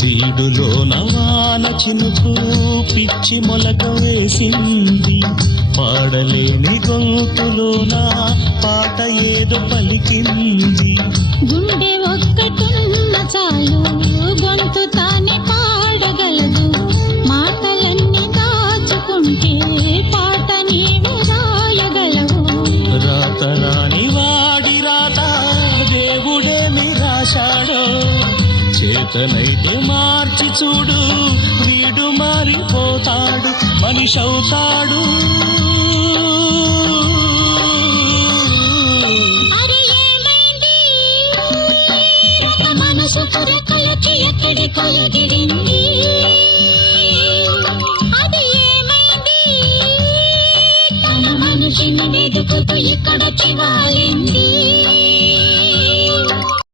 వీడులో నవాన చినుకు పిచ్చి మొలక వేసింది, పాడలేని గొంతులోన పాట ఏదో పలికింది. గుండె ఒక్కటున్న చాలు గొంతు తానే పాడగలదు, మాటలన్నీ దాచుకుంటే పాట నీవే రాయగలవు. రాత రాని వాడి రాత దేవుడేమి రాశాడో, చేతనైతే మార్చి చూడు, వీడు మారిపోతాడు, మనిషి అవుతాడు. అరే ఏమైంది మనసు కొరకలకి ఎక్కడికో ఎగిరింది, అది ఏమైంది తన మనిషిని వెతుకుతూ ఎక్కడొచ్చి వాలింది.